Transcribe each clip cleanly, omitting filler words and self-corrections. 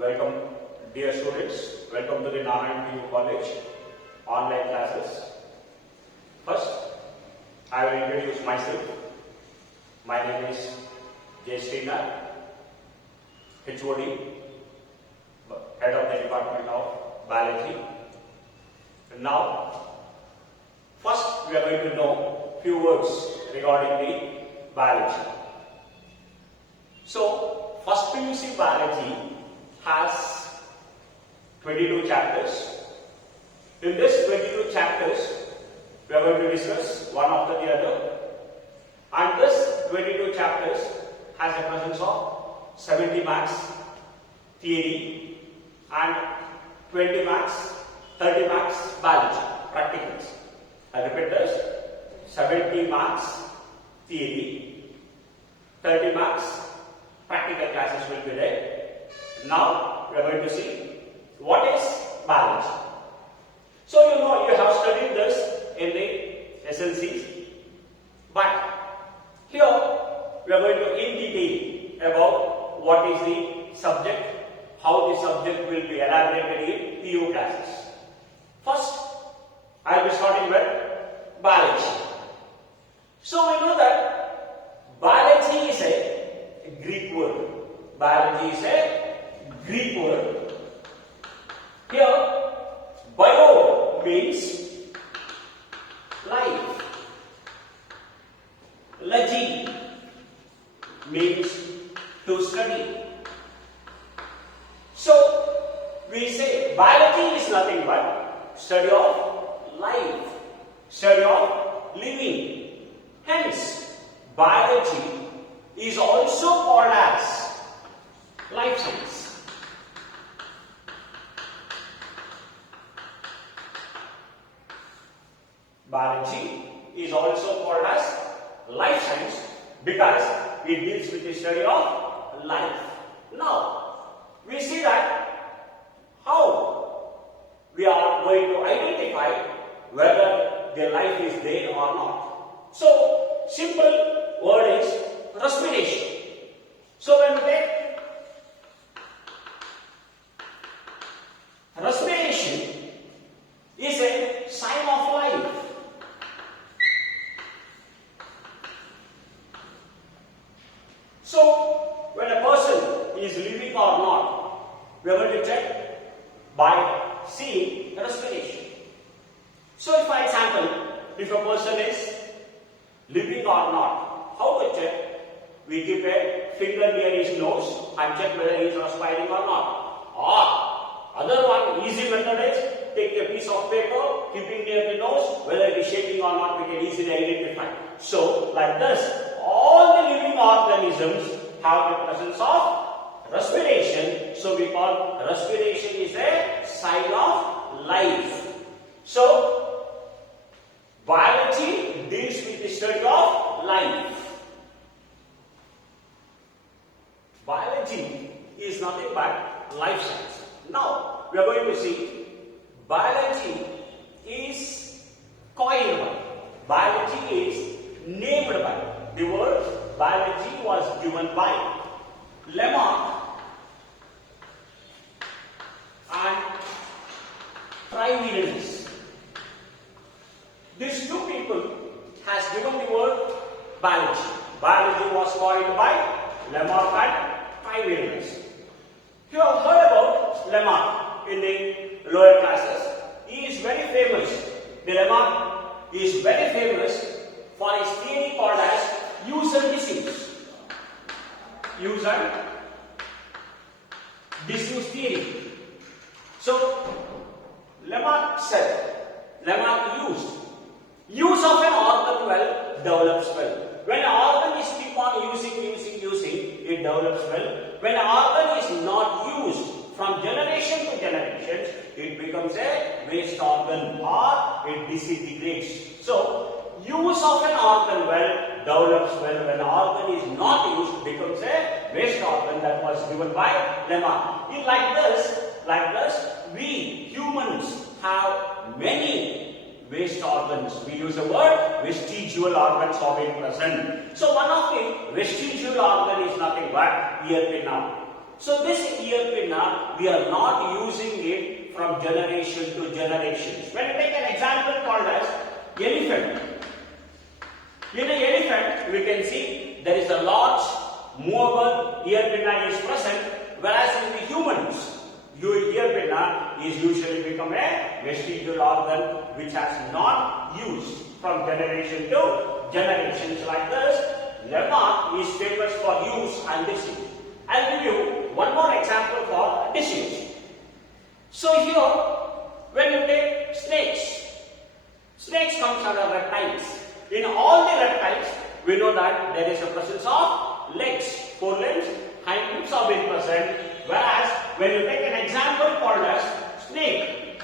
Welcome, dear students. Welcome to the Narayan PU College online classes. First, I will introduce myself. My name is J. Srinath, HOD, Head of the Department of Biology. Now, first we are going to know few words regarding the biology. So, first PUC biology has 22 chapters. In this 22 chapters, we are going to discuss one after the other. And this 22 chapters has a presence of 70 marks theory and 20 marks, 30 marks biology, practicals. I repeat this, 70 marks theory, 30 marks practical classes will be there. Now we are going to see what is biology. So you know you have studied this in the SLCs, but here we are going to in detail about what is the subject, how the subject will be elaborated in PU classes. First, I will be starting with biology. So we know that biology is a Greek word. Biology is a Greek word. Here, bio means life. Logy means to study. So, we say biology is nothing but study of life, study of living. Hence, biology is also called as life science. Biology is also called as life science because it deals with the study of life. Now, we see that how we are going to identify whether the life is there or not. So, simple word is respiration. So, when we take respiration is a sign of life. So, when a person is living or not, we are going to check by seeing respiration. So, if for example, if a person is living or not, how to check? We keep a finger near his nose and check whether he is respiring or not. Or, other one easy method is take a piece of paper, keeping near the nose, whether it is shaking or not, we can easily identify. So, like this, all the living organisms have the presence of respiration. So, we call respiration is a sign of life. So, biology deals with the study of life. Biology is nothing but life science. Now, we are going to see biology is coined by. Biology is named by. The word biology was given by Lamarck and Trivenius. These two people has given the word biology. Biology was coined by Lamarck and Trivenius. You have heard about Lamarck in the lower classes. He is very famous. The Lamarck is very famous for his theory called as use and disuse. Use and disuse theory. So, Lamarck said, Lamarck used, use of an organ well develops well. When an organ is keep on using, it develops well. When an organ is not used from generation to generation, it becomes a waste organ or it disintegrates. So, use of an organ well develops well. When an organ is not used, becomes a waste organ. That was given by Lamarck. Like this, we humans have many waste organs. We use the word vestigial organs are being present. So one of the vestigial organ is nothing but ear canal. So this earpin, we are not using it from generation to generation. When we take an example called as elephant. In an elephant, we can see there is a large movable ear pinna is present, whereas in the humans, your ear pinna is usually become a vestigial organ which has not used from generation to generations like this. Lemma is famous for use and disuse. I'll give you one more example for disuse. So here, when you take snakes, snakes comes under reptiles. In all the reptiles, we know that there is a presence of legs, four limbs, hind limbs are being present. Whereas when you take an example called as snake,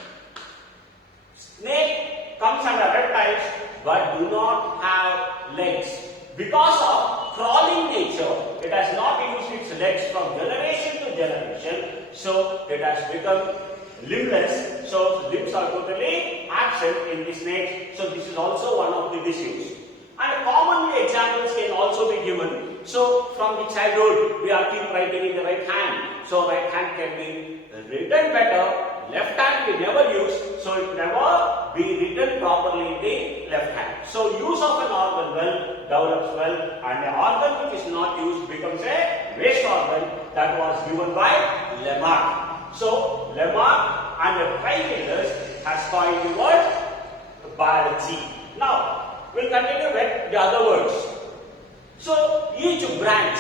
snake comes under reptiles but do not have legs. Because of crawling nature, it has not used its legs from generation to generation, so it has become limbless. So limbs are totally absent in the snake. So this is also one of the disuse. And commonly examples can also be given. So from the childhood, we are keep writing in the right hand. So right hand can be written better. Left hand we never use, so it never be written properly in the left hand. So use of an organ well develops well, and an organ which is not used becomes a waste organ. That was given by Lamarck. So Lamarck and the Primators has coined the word biology. Now we'll continue with the other words. So each branch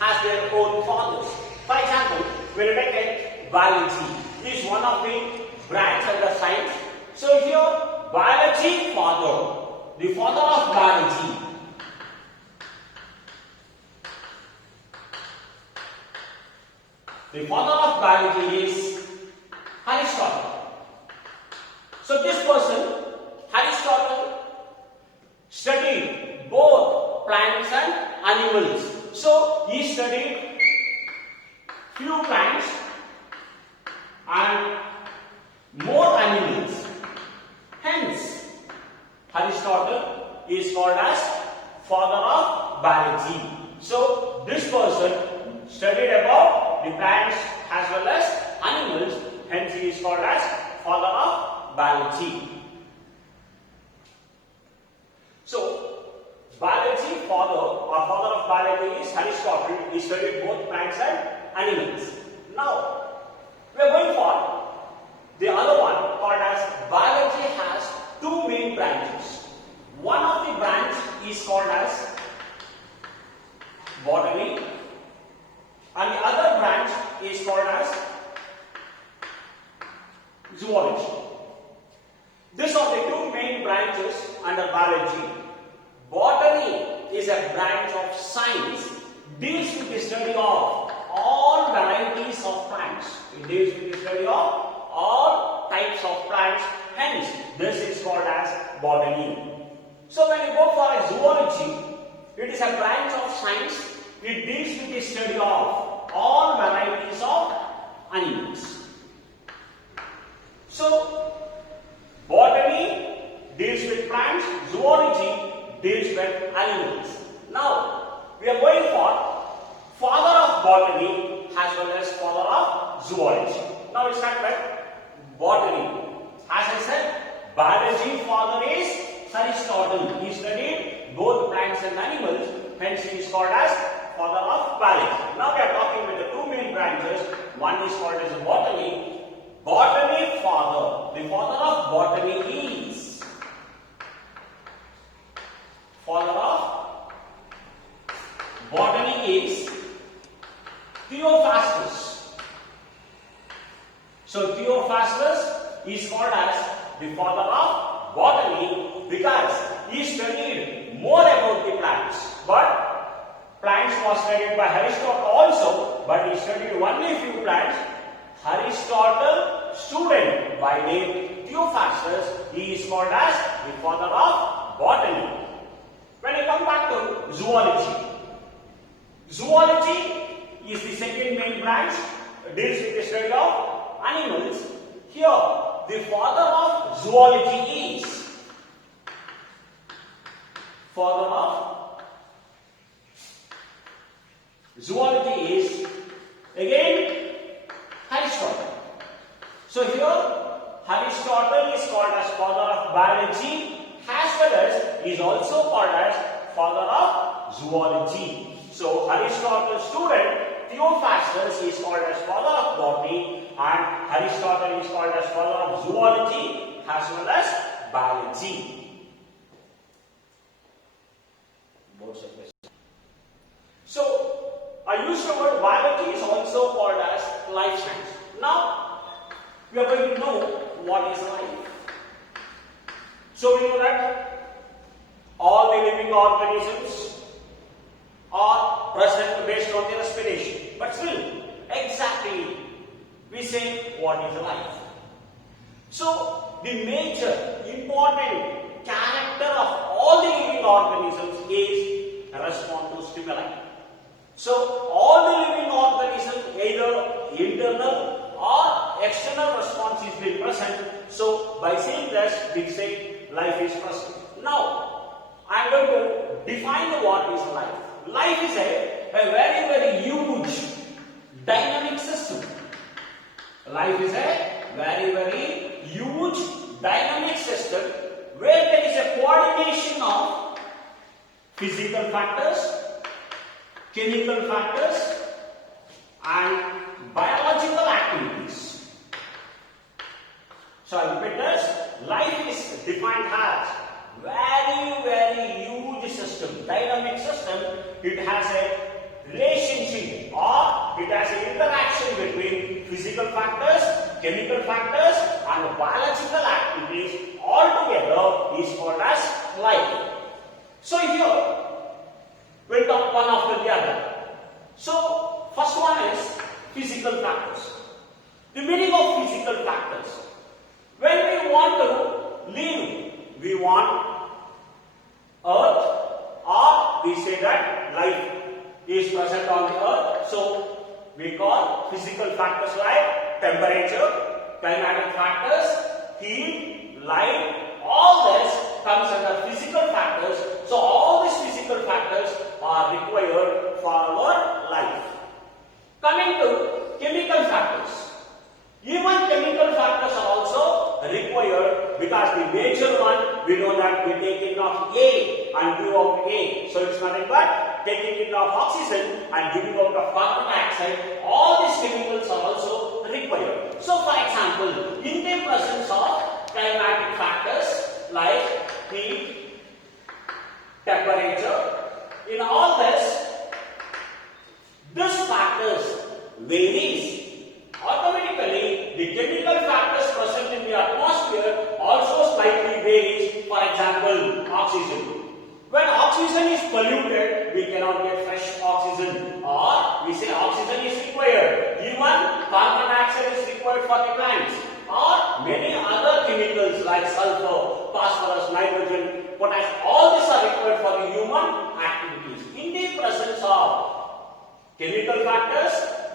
has their own fathers. For example, when you take a biology, is one of the branch of the science. So here, biology father, the father of biology. The father of biology is Aristotle. So this person, Aristotle, studied both plants and animals. So he studied few plants and more animals. Hence, Aristotle is called as father of biology. So this person studied about the plants as well as animals. Hence, he is called as father of biology. So, biology father or father of biology is Aristotle. He studied both plants and animals. Now, we are going for the other one called as biology has two main branches. One of the branch is called as botany and the other branch is called as zoology. These are the two main branches under biology. Botany is a branch of science, deals with the study of all varieties of plants. It deals with the study of all types of plants. Hence, this is called as botany. So when you go for a zoology, it is a branch of science. It deals with the study of all varieties of animals. So, botany deals with plants, zoology deals with animals. Now, we are going for father of botany as well as father of zoology. Now, we start with botany. As I said, biology father is Aristotle. He studied both plants and animals. Hence, he is called as father of biology. Now, we are talking with the two main branches. One is called as botany. Botany father. The father of botany is father of botany is Theophrastus. So Theophrastus is called as the father of botany because he studied more about the plants. But plants was studied by Aristotle also, but he studied only few plants. Aristotle student by name Theophrastus, he is called as the father of botany. When I come back to zoology, zoology is the second main branch, deals with the study of animals. Here, the father of zoology is father of zoology is again biology as well as is also called as father of zoology. So Aristotle's student Theophrastus is called as father of botany, and Aristotle is called as father of zoology as well as biology. So I used the word biology is also called as life science. Now we are going to know what is life. So we know that all the living organisms are present based on their respiration. But still, exactly we say what is life. So the major important character of all the living organisms is respond to stimuli. So all the living organisms either internal or external response is being present. So by saying this, we say life is present. Now I am going to define what is life. Life is a very, very huge dynamic system. Life is a very, very huge dynamic system where there is a coordination of physical factors, chemical factors and biological activities. So I repeat this, life is defined as very, very huge system, dynamic system. It has a relationship or it has an interaction between physical factors, chemical factors and biological activities. All together is called as life. So here we'll talk one after the other. So first one is physical factors. The meaning of physical factors. When we want to live, we want earth, or we say that life is present on the earth. So we call physical factors like temperature, climatic factors, heat, light, all this comes under physical factors. So all these physical factors are required for our life. Coming to chemical factors. Even chemical factors are also required because the major one, we know that we take in of A and give out A. So it's nothing but taking in of oxygen and giving out of carbon dioxide. All these chemicals are also required. So for example, in the presence of climatic factors like heat, temperature, in all this, these factors varies. Automatically, the chemical factors present in the atmosphere also slightly varies. For example, oxygen. When oxygen is polluted, we cannot get fresh oxygen, or we say oxygen is required. Even carbon dioxide is required for the plants, or many other chemicals like sulfur, phosphorus, nitrogen, potassium. All these are required for the human activities. In the presence of chemical factors,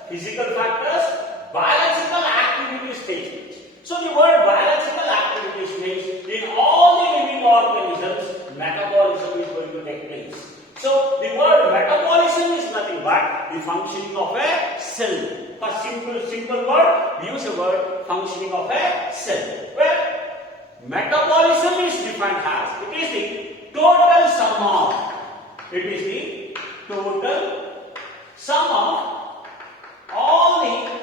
physical factors, biological activities take place. So the word biological activities means in all the living organisms, metabolism is going to take place. So the word metabolism is nothing but the functioning of a cell. For simple word, we use the word functioning of a cell. Where metabolism is defined as, it is the total sum of, it is the total sum of all the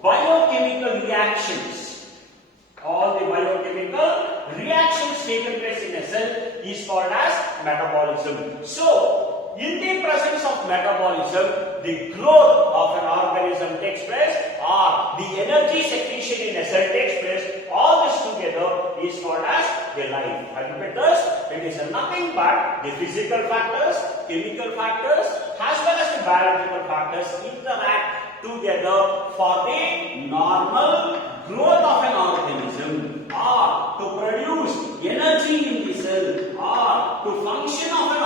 biochemical reactions. All the biochemical reactions taken place in a cell is called as metabolism. So, in the presence of metabolism, the growth of an organism takes place, or the energy secretion in a cell takes place. All this together is called as the life. I repeat this, it is nothing but the physical factors, chemical factors, as well as the biological factors interact together for the normal growth of an organism, or to produce energy in the cell, or to function of an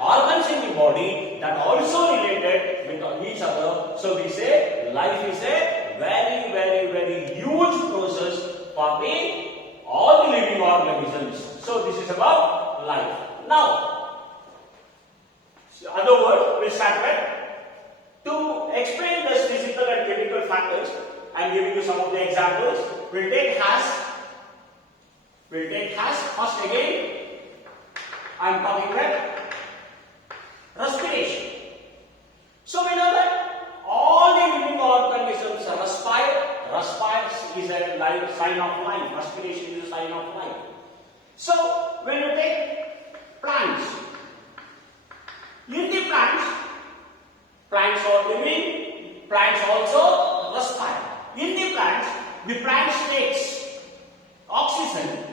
organs in the body that also related with each other. So we say life is a very, very, very huge process for all the living organisms. So this is about life. Now, other word we'll start with. To explain this physical and chemical factors, I am giving you some of the examples. We'll take has. We'll take has first again. I am talking about respiration. So we know that all the living organisms respire. Respire is a sign of life. Respiration is a sign of life. So when you take plants, in the plants are living, plants also respire. In the plants takes oxygen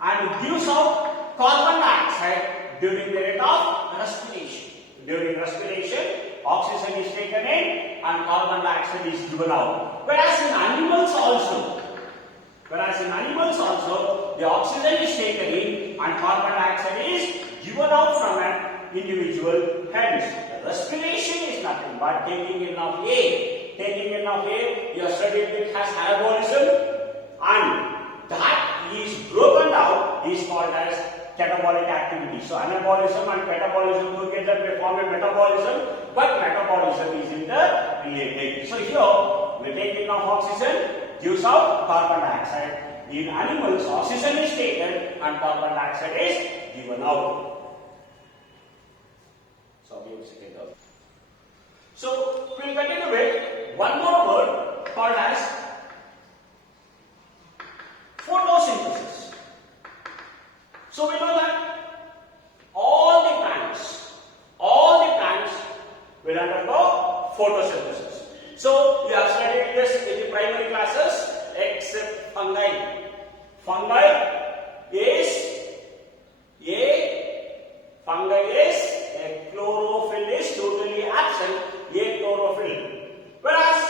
and gives out carbon dioxide during the rate of respiration. During respiration, oxygen is taken in and carbon dioxide is given out. Whereas in animals also, the oxygen is taken in and carbon dioxide is given out from an individual. Hence, respiration is nothing but taking in of air. Taking in of air, you have studied it has anabolism, and that is broken down is called as catabolic activity. So anabolism and catabolism together may form a metabolism, but metabolism is interrelated. So here we take in of oxygen, gives out carbon dioxide. In animals, oxygen is taken and carbon dioxide is given out. So give a second. So we will continue with one more word called as photosynthesis. So we know that all the plants will undergo photosynthesis. So you have studied this in the primary classes except fungi. Fungi is a chlorophyll is totally absent, a chlorophyll. Whereas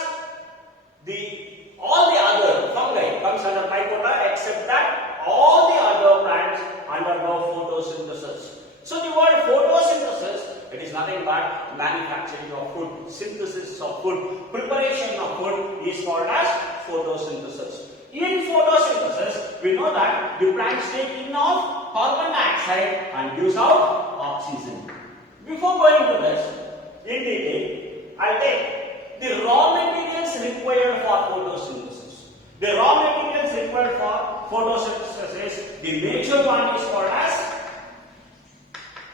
all the other fungi comes under mycota, except that all the other plants undergo photosynthesis. So the word photosynthesis, it is nothing but manufacturing of food, synthesis of food, preparation of food is called as photosynthesis. In photosynthesis, we know that the plants take in of carbon dioxide and gives out oxygen. Before going to this in detail, I will take the raw materials required for photosynthesis. The raw materials required for photosynthesis is the major one is called as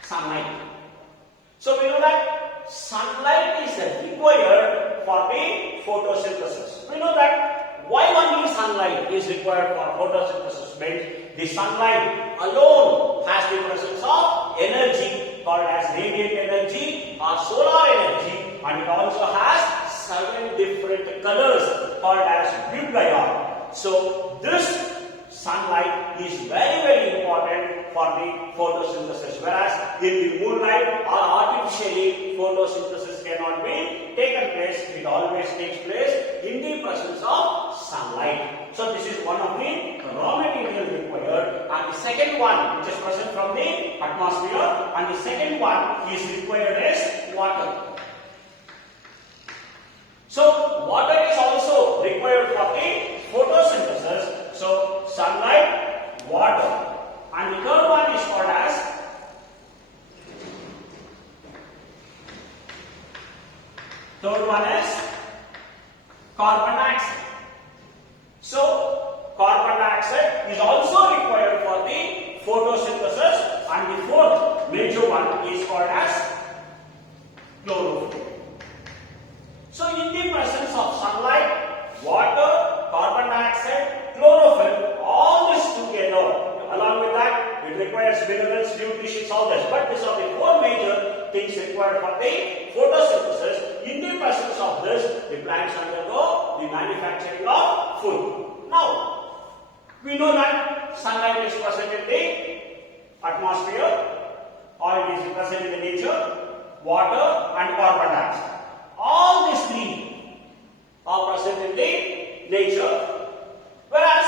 sunlight. So we know that sunlight is required for the photosynthesis. We know that why only sunlight is required for photosynthesis means the sunlight alone has the presence of energy called as radiant energy or solar energy, and it also has 7 different colors called as blue ion. So this sunlight is very important for the photosynthesis, whereas in the moonlight or artificially photosynthesis cannot be taken place. It always takes place in the presence of sunlight. So this is one of the raw material required, and the second one which is present from the atmosphere, and the second one is required is water. So water is also required for the photosynthesis. So sunlight, water. And the third one is called as carbon dioxide. So carbon dioxide is also required for the photosynthesis, and the fourth major one is called as chlorophyll. So in the presence of sunlight, water, carbon dioxide, chlorophyll, all this together, along with that, it requires minerals, nutrition, all this. But these are the 4 major things required for the photosynthesis. In the presence of this, the plants undergo the manufacturing of food. Now, we know that sunlight is present in the atmosphere, or it is present in the nature, water and carbon dioxide. All these 3 are present in the nature, whereas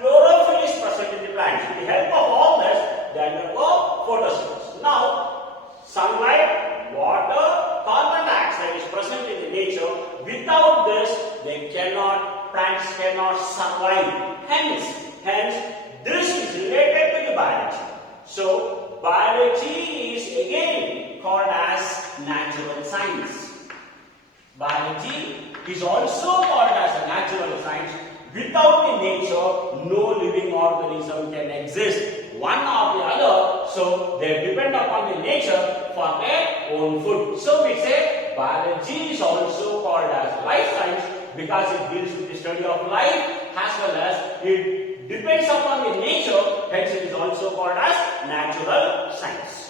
chlorophyll is present in the plants. With the help of all this, they undergo photosynthesis. Now, sunlight, water, carbon dioxide is present in the nature. Without this, plants cannot survive. Hence, this is related to the biology. So, biology is again called as natural science. Biology is also called as a natural science. Without the nature, no living organism can exist, one or the other. So they depend upon the nature for their own food. So we say biology is also called as life science because it deals with the study of life as well as it depends upon the nature, hence it is also called as natural science.